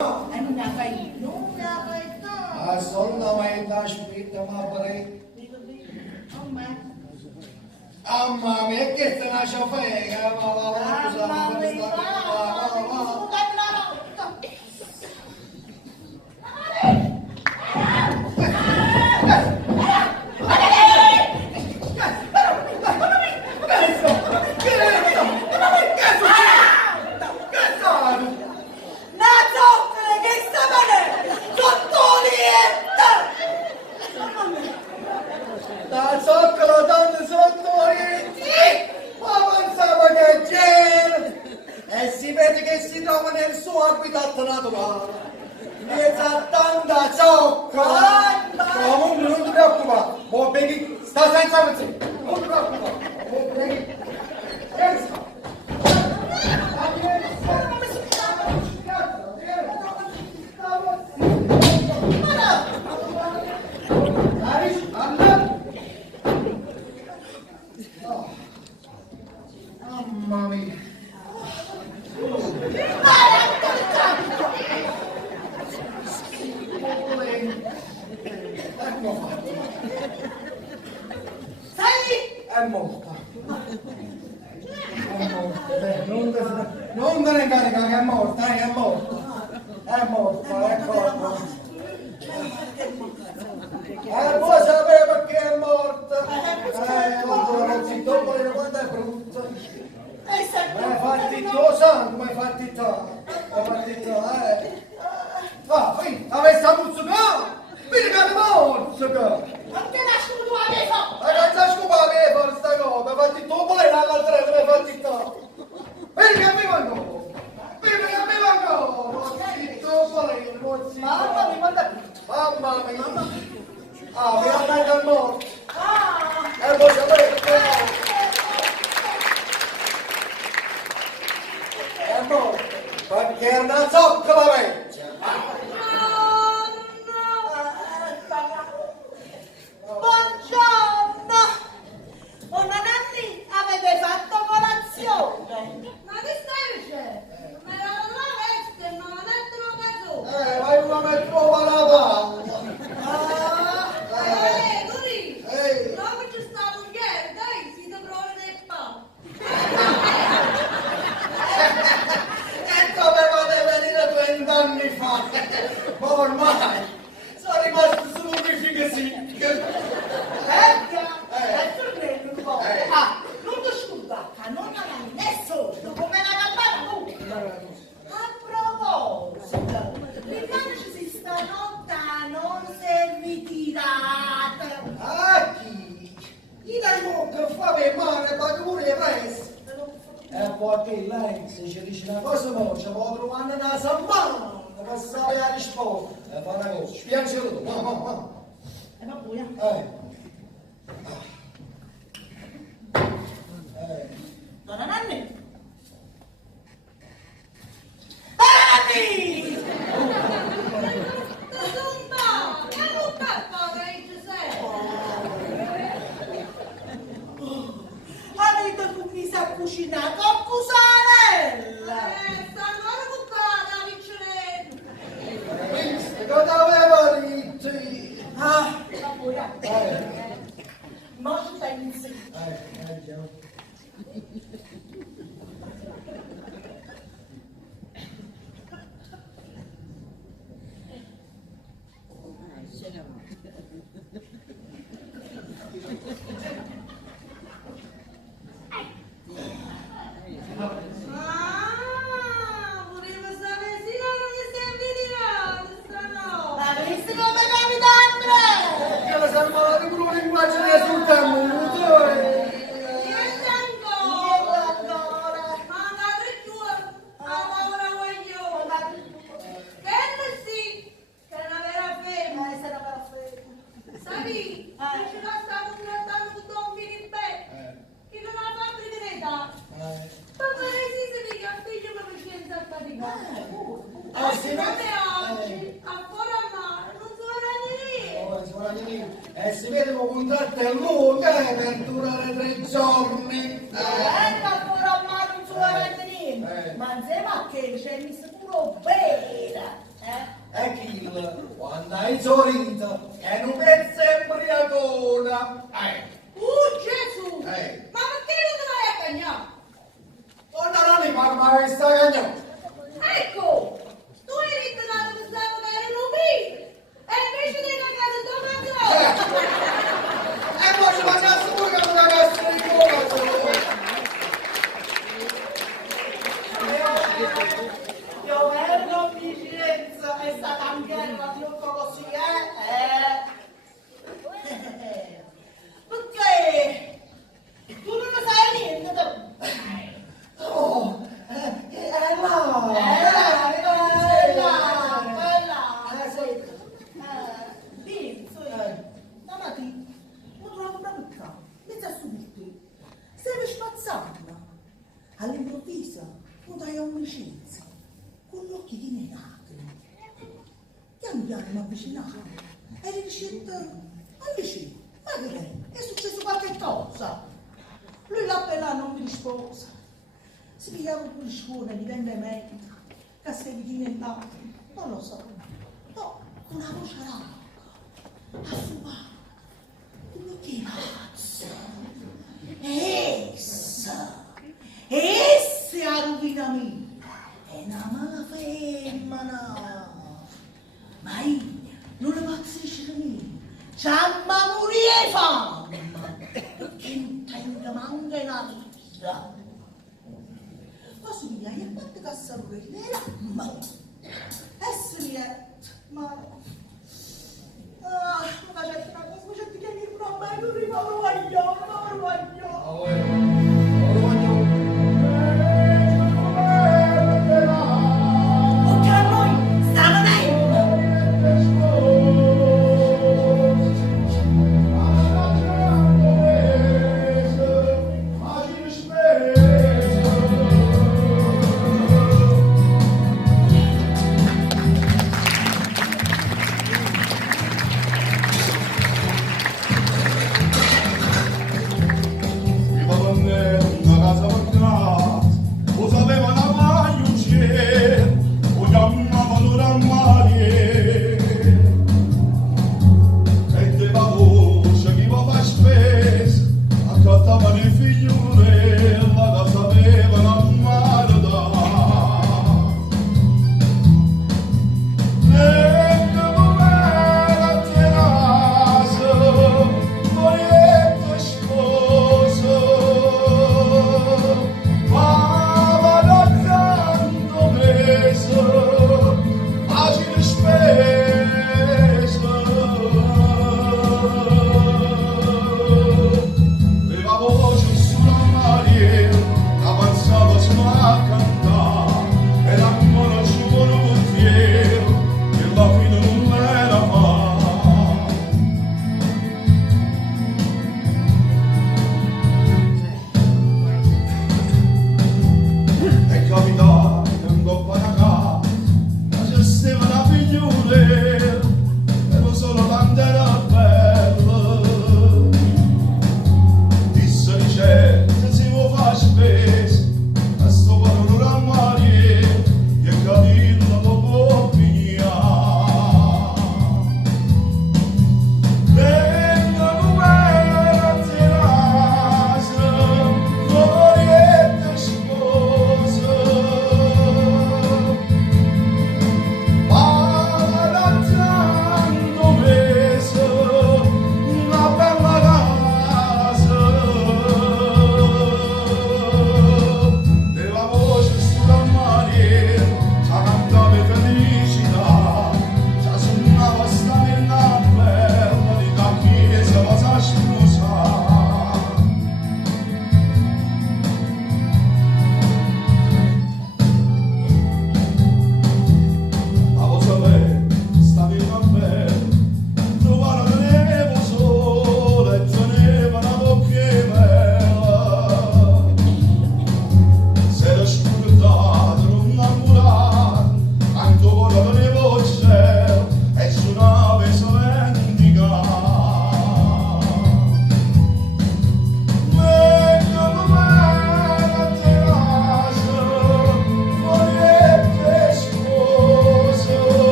E non la fai tu. Assolutamente, aspetta, ma pare. Mamma mia, che se la ciofega, ma va, la zoccola tanto sotto ma pensavo che c'era e si vede che si trova nel suo habitat naturale mezzo a tanta zoccola comunque non ti preoccupare oh baby sta senza pensiero non ti preoccupare oh baby pensa mamma mia ecco fatto è morta non te ne carica che è morta ecco vuoi sapere perché è morta allora zitto quanto è brutto fatti il tuo sangue, come hai fatto il tuo? Va, qui, avessi a muzzucare! Vedi che ti muzzuca! Ma che la scuola avevi fatto? Ma che la scuola avevi fatto sta cosa? Hai fatto il tuo polino all'altra, come hai fatto il tuo? Vedi che avevo ancora! Il tuo polino, mozzi! Mamma mia! Ah, veramente è morto! E voi sapete che è morto! Perché è una zoccola vecchia! Buongiorno! Una nanni avete fatto colazione? Ma che stai facendo? Ma era una veste, ma non è troppo vai una metrova la palla! Turillo! Dopo c'è stato un ieri, dai, si dovrò nel papà! E dovevate venire 20 anni fa! Ma ormai sono rimasto solo un figasicchio! Adesso prendo un po'! Non ti scordate, non hai né soldo, come la campana tu! A proposito, l'immagine si stanotte non si è ritirata! Ah, chi? Chi dai che fa per male, ma pure il resto! E poi che lei, se ci dice una cosa mocia, può trovare una settimana per sapere la risposta. E fa una cosa, spiace tutto, ma. E va buia? Donna Nanni! Avete commesso a cucinare con cusarella! Stanno ora buttata, piccoletta! Visto, cosa aveva detto? Va buia! Ma ci pensi? Volevo sapere se non mi sei ritirato stanotte. Ma visto come capita Andrea? Che la siamo malati pure un linguaggio di esultamento. Niente ancora. Ma andate giù a lavora voglio. Che non sì, che è una vera femmina. Sai, ce la stavo trattando tutto un filippetto. Che non ha fatto di verità. Ma si vede che il figlio mi Vincenzo a faticare. Oggi come oggi, ancora a mare, non so venire. E si vede che un contratto è lungo per durare 3 giorni. Ancora a mare non so venire. Ma insieme a che c'è il sicuro bene. hai sorriso, è un pezzo embriagona. Gesù! Ma perché non ti vai a cagnare? Non ne parla mai questa cagna. Ecco! Tu hai detto che pensavo che eri lupino! E invece devi cagare il tuo matrimonio! E poi ci facciamo pure che non cagassero in cuore. Io vengo Vincenzo, è stata anche una tutto così, Perché tu non ne sai niente, tu. Oh, è là. Stamattina non trovo bravura, inizia a stupirti. Stai spazzando. All'improvviso non dai amicizia, con gli occhi dimenati. Piano piano mi avvicinato e gli dicevo, amici, ma che è successo qualche cosa? Lui l'appella non mi rispose. Si pigliava un puliscone, gli vende meglio, che stai dimenando, non lo so. No, con una voce rauca, affumata. Che pazzo! Essa a rovina mia! È una mala femmina! Ma io non ne pazzisce mia! C'ha morire fame! Perché non tengo manca una vita! Così via, io ho fatto cassarone nera, ma essere ma ma c'è una cosa, c'è di che mi prometto, non lo voglio. Oltre a noi sta venendo.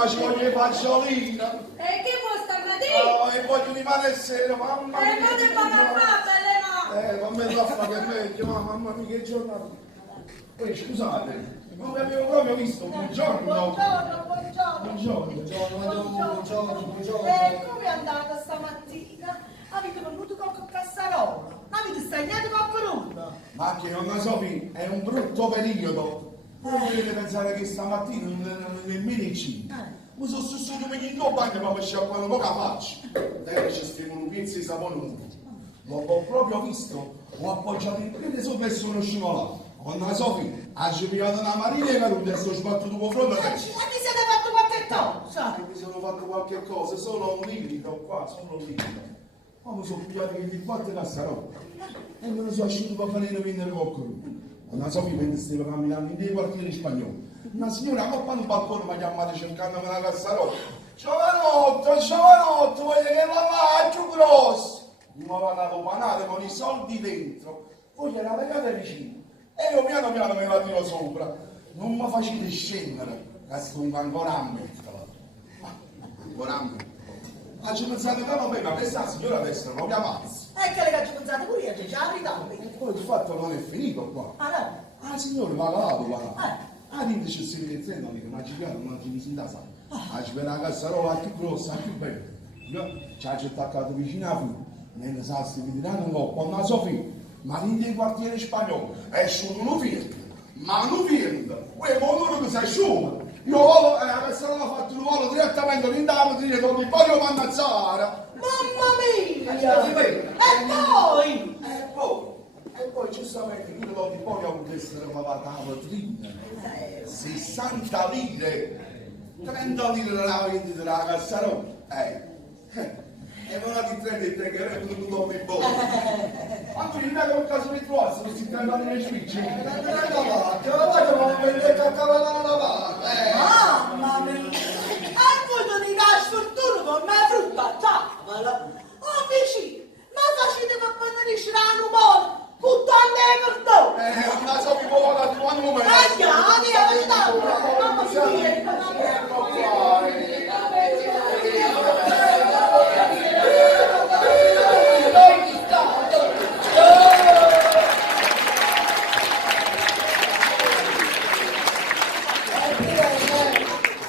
mamma ci voglio le fagiolina. E che vuoi stamattina? Oh, e voglio rimanere sera, mamma mia. E non ne parla belle no. Fammi la fa che è meglio, mamma mia, che giornata. Scusate, non vi avevo proprio visto, buongiorno. Buongiorno. E come è andata stamattina? Avete venuto qualche cassarola? Avete stagnato qualcuno? Ma che nonna Sofia, è un brutto periodo. Voi potete pensare che stamattina nemmeno in cinta. Mi sono sussurrato in compagnia ma mi sciacquano poca faccia. Deve ci scrivono un pezzo di sapone nudo. L'ho proprio visto, ho appoggiato il piede sopra e sono scivolato. Nonna Sofia, ha girato una marina e caduta e sono sbattuto con fronte a te. Ma ti siete fatto qualche cosa? Mi sono fatto qualche cosa, solo un limito qua, solo un limito. Ma mi sono pigliato il quattro cassarola e me ne sono asciugato per fare vendere qualcuno. Nonna Sofia mentre stava camminando in dei quartieri spagnoli. Una signora coppa al balcone mi ha chiamato cercandomi una cassarola. Giovanotto, voglio che la faccio grosso. Mi ha parlato panate con i soldi dentro. Poi gliela legate vicino. E io piano piano me la tiro sopra. Non mi facete scendere, che sto ancora a metterla. Ancora a metterla. Ma ci pensate che bene, ma questa signora adesso non mi ammazza. E che le ci pensate pure io, già ritorno. E poi di fatto non è finito qua. Ah no? Ah signore, va lavato, guarda. Ah, dite ci si vede zeno, ma ci piace, non ci si da sa. Ah, ci vede una cassarola più grossa, più bella. Ci ha attaccato vicino a fine. Nelle salse vi diranno no, con una Sofia. Ma in dei quartieri spagnoli è asciutto un vento. Ma non vento. Uè, ma non che sei asciutto. Io volo, adesso non ho fatto un volo direttamente all'interno di dire con il polio mannazzara. Mamma mia! E poi giustamente io do di polio a un essere lavato la vetrina. 60 lire. 30 lire la vendita della cassarola. E non ha di 33 che era tutto dopo il bollo. Ma quindi non è un caso di trovarsi, non si intende nelle spicce. Mamma mia! E voi non di sfortuna con me frutta a tavola! Oh vicino! Ma facete per benedicere a rumore! Puttane perdono! Una Sofia può da tu hanno momento. Mamma mia!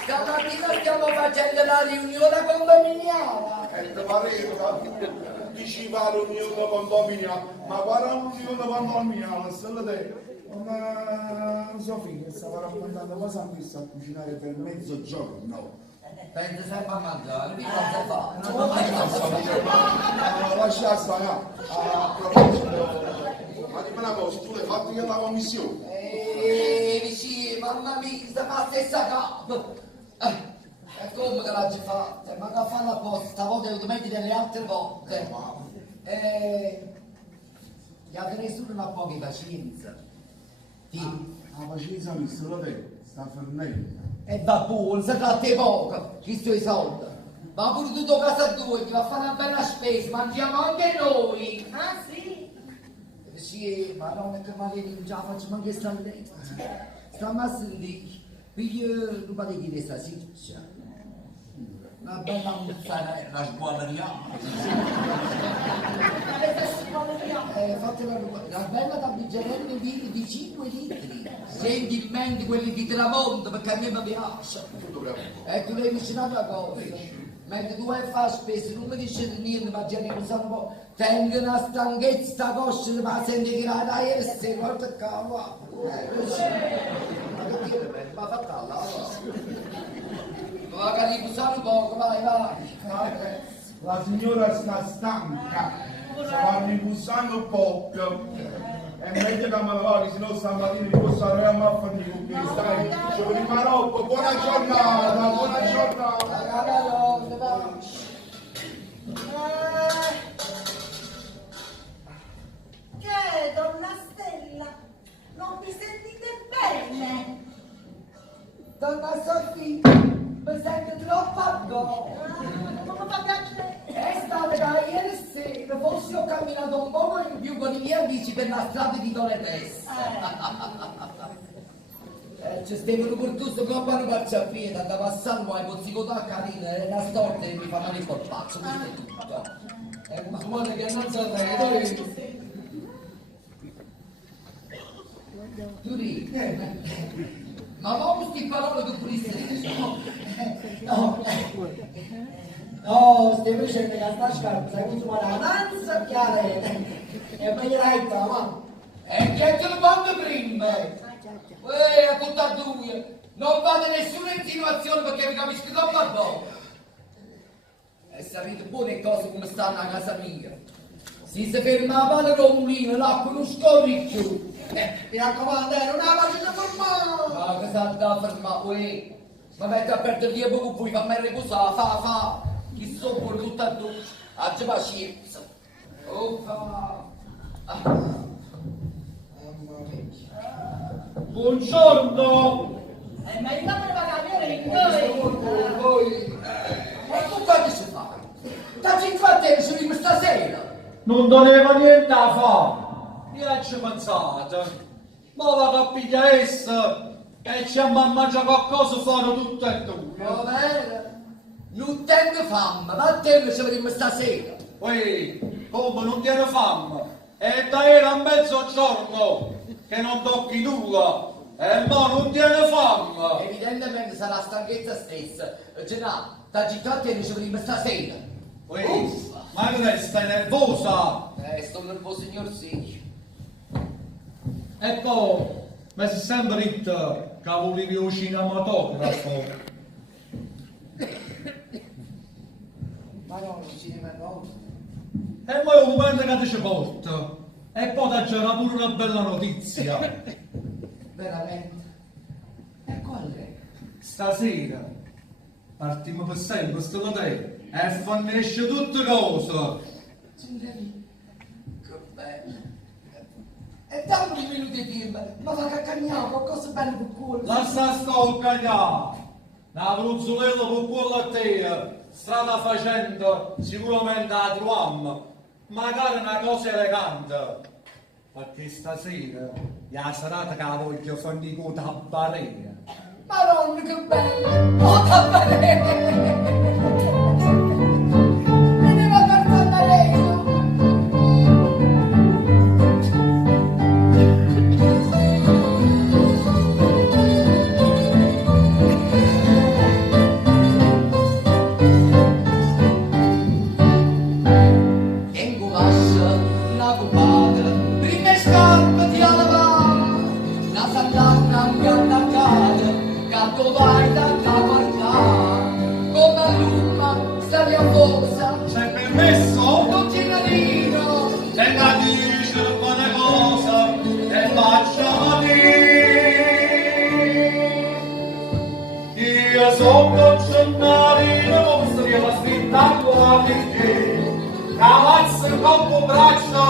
Stamattina stiamo facendo la riunione condominiale. Ti pareva? Diceva la riunione condominiale, ma guarda la riunione condominiale, Stella te. Ma Sofia stava raccontando cosa ha visto a cucinare per mezzogiorno. Penso sempre a mangiare, di cosa fa? Lascia stare, a proposito, ma dimmi una cosa, tu l'hai fatto io la commissione? Vicino, mamma mia, stiamo a stessa capo. E come che l'hai fatta? Ma che fanno apposta, stavolta devo mettere delle altre volte. Gli altri nessuno non ha poca pazienza. La pazienza mi sta te, sta fermendo. E va buono, si tratta di poco, chi sto i soldi. Ma pure tutto casa tua, ti va a fare una bella spesa, mangiamo anche noi. Ah sì? Sì, ma non è che magari non ce la faccio anche sta letto. Stiamo a sentire, piglio ruba di dire sta siccia. Una bella mozzarella sguadriata. Fate la bella da bicchierelli di 5 litri. Sentimenti quelli di tramonto, perché a me mi piace. E tu devi vicinato una cosa. Mentre tu vai a fare spesa, non mi dici niente, ma Gennarino sa un po'. Tengo una stanchezza, sta coscia, ma senti tirare da ieri sera, guarda che cavolo. Ma che dire bene, ma fatta là. Ma che riposare un poco, vai. La signora sta stanca, sta riposando un po'. E meglio che me la va, se no stamattina mi posso arrivare a fare con me, stai? Ci rimarrò, buona giornata, buona giornata. Che donna Stella, non vi sentite bene? Donna Sofia, mi sento troppo a go. Come fa piacere? È stata da ieri sera, forse ho camminato un po' in più con i miei amici per la strada di Donetessa. Ci stiamo per tutto che non faccia via, da passare poi pozzico da carina e la storta e mi fanno il colpaccio, questo è tutto. Ma guarda che non so Turillo, ma come sti parole che pulisse? No, stiamo dicendo che sta scarpa, sai come la nanza chiare e poi rai ma. E che te lo mando prima? A tutta due, non fate nessuna insinuazione perché vi capisco troppo a bocca. E sapete buone cose come stanno a casa mia. Si ferma la palla con un mulino, l'acqua non scorre più. Mi raccomando, non la faccio fermare! Ma che sa da fermare, uè? Ma metti a perdere via poco poi, fammi riposare, fa. Chi so pure tutta due, oggi pazienza. Oh, fa. Buongiorno! Ma il nome va a cambiare in Voi, ma tu quando si fa? Da 50 anni sono stasera. Non doveva niente da fare! Io ci pensate, ma va a pigliare essa e ci a mangiare qualcosa fuori tutto e due. Va bene? Non tengo fame, ma a te ci vediamo stasera. Poi, come non tiene fame? E da ieri a mezzogiorno che non tocchi nulla e mo non tiene fame. Evidentemente sarà la stanchezza stessa. Gennarino, da 50 anni ci vediamo stasera. Poi, ma che stai nervosa? Sto nervoso signor sì. E poi, mi si sempre detto che volevi un cinematografo. Ma no, non ci ne no. E poi un momento che ti ci porta. E poi ti c'era pure una bella notizia. Veramente? E qual è? Stasera partiamo per sempre, sto da te. E fannesce tutte cose. Gennarino, che bello. E dammi un minuto di tempo, ma fa caccagnare qualcosa bello per cuore. Lascia sto cagliare. Una bruzzolella per cuore a te. Strada facendo, sicuramente la troviamo. Magari una cosa elegante. Perché stasera la serata che la voglio fare con la barriera. Madonna che bello! Oh, tapparello! Me ne va per tapparello! Tengo lascia una cupata, prima scarpa di lavare, una sandana in pianta a casa. Canto vai da guardare, come a Luca, stavi a Boccia. C'è permesso? Con Gennarino, E da dice buone cose, e facciamo dire. Io sono Gennarino, non si riesce a scrittare che cavazzo il corpo braccia,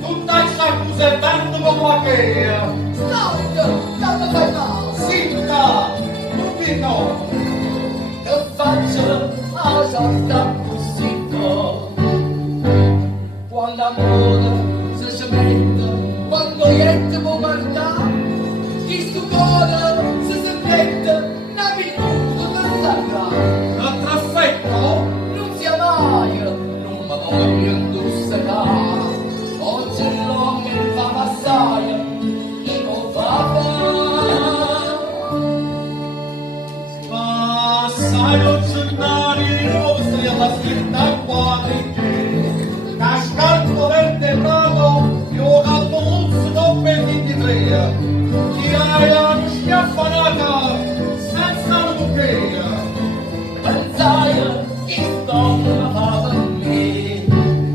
tutta sciaccusa e tanto come che. stai, tanto fai male. Zitta, non vi no. Che faccio a sorta così no. Quando amore si cementa, quando niente può guardare, chi sto cuore si mette, una minuto non saprà. Non traffetto? Non sia mai, non mi voglio indossare. Oggi l'uomo mi fa passare, io fa Sai non Gennarino, stai alla scritta qua di te. Cascalco vertebrato, io caldo luzzo con 23. Ti hai la schiaffanata, senza luce. pensai che sto una fava a me.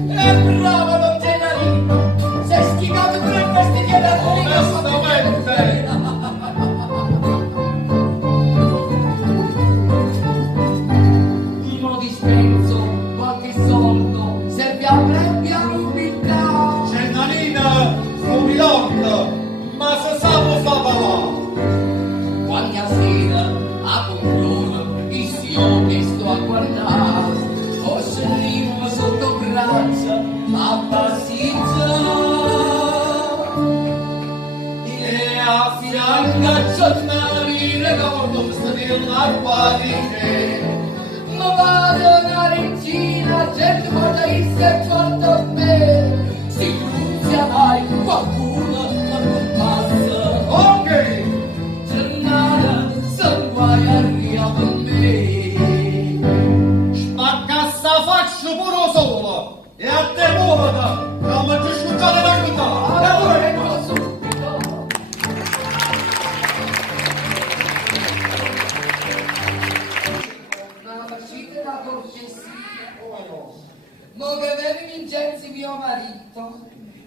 E bravo lo Gennarino, sei schivato per il vestitiere a Onestamente. uno dispenso, qualche soldo, serve a premia l'umiltà. Gennarina, un milord, ma se sapo fa papà. Qualche sera a controllo, io che sto a guardare, ho scelto sotto braccia a passeggiare. E a fianco a Gennarino dire non sto dell'acqua di te. Ma vado una regina, gente guarda il se guarda a me. Se non sia mai qualcuno ma non passa. Ok! Giornata, se guai arriva per me. Spacca sta faccia pure solo e a te muovata, come ti scusate la città. E ora che Ecco subito. Facite la cortesia. Mo che vedi Vincenzo mio marito,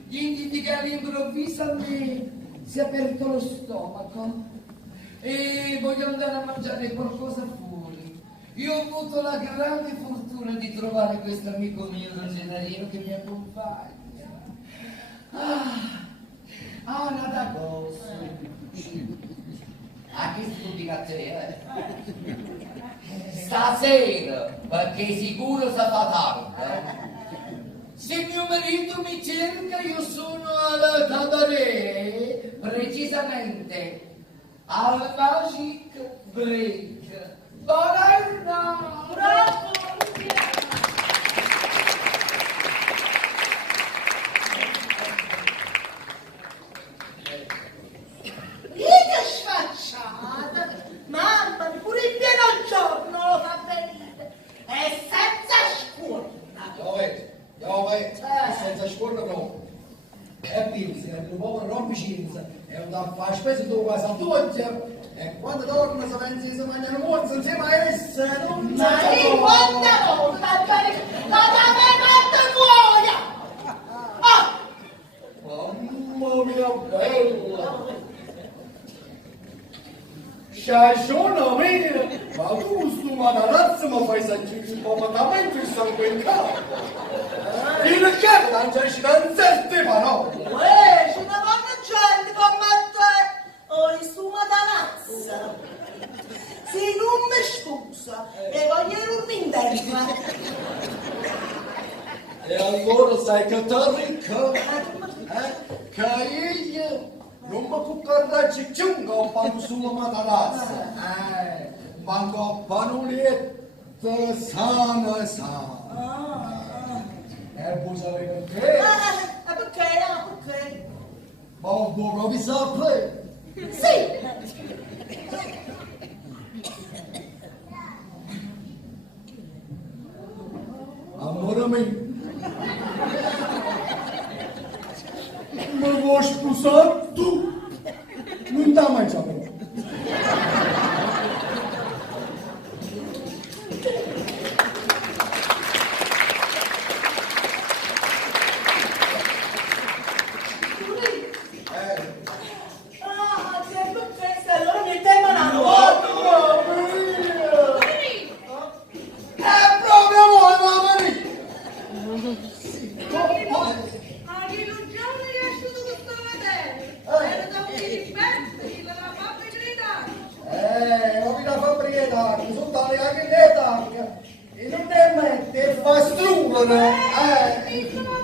gli indica all'improvviso a me si è aperto lo stomaco e voglio andare a mangiare qualcosa fuori. Io ho avuto la grande fortuna di trovare questo amico mio Gennarino che mi accompagna. Un'altra cosa. Che stupidazione, Stasera, perché sicuro si fa tardi. Se mio marito mi cerca, io sono al cabaret, precisamente al Magic Break. Buongiorno! Bravo! Che sfacciata! Mamma, pure in pieno giorno lo fa venire! E senza scuola! Dove? Senza scuola proprio. E pensi, è un po' rompicinza, è un da fare spese tu quasi a tutti. E quando torna si pensa che si mangiano mozzo insieme a esse, non Ma lì quanta volta la dame quanta cuoia! Mamma mia bella! Sciasciona mia! Ma tu stu matarazzo mi fai sentire completamente il sangue in capo! Il capo non c'è scelte parole! C'è una buona gente come te! Oh, il suo matarazzo! Se non mi scusa, e voglio un interno! E allora sai che t'è ricca? Che io non mi può carrarci più un po' sulla matarazza! Ma un panoletta sana e sana! E vuoi sapere perché? Perché? Ma vuoi proprio sapere? Sì! Amore mio! Mi vuoi sposare tu? Non dà mai saputo! Allora mi tema la Mamma mia! È proprio voi, mamma mia! Ma l'illusione che è asciutto questo vedere? Era da un rispetto, la fabbrica Ho la fabbrica d'arte, sono tale anche le taglie, e non è mette, fa strumere, Piccola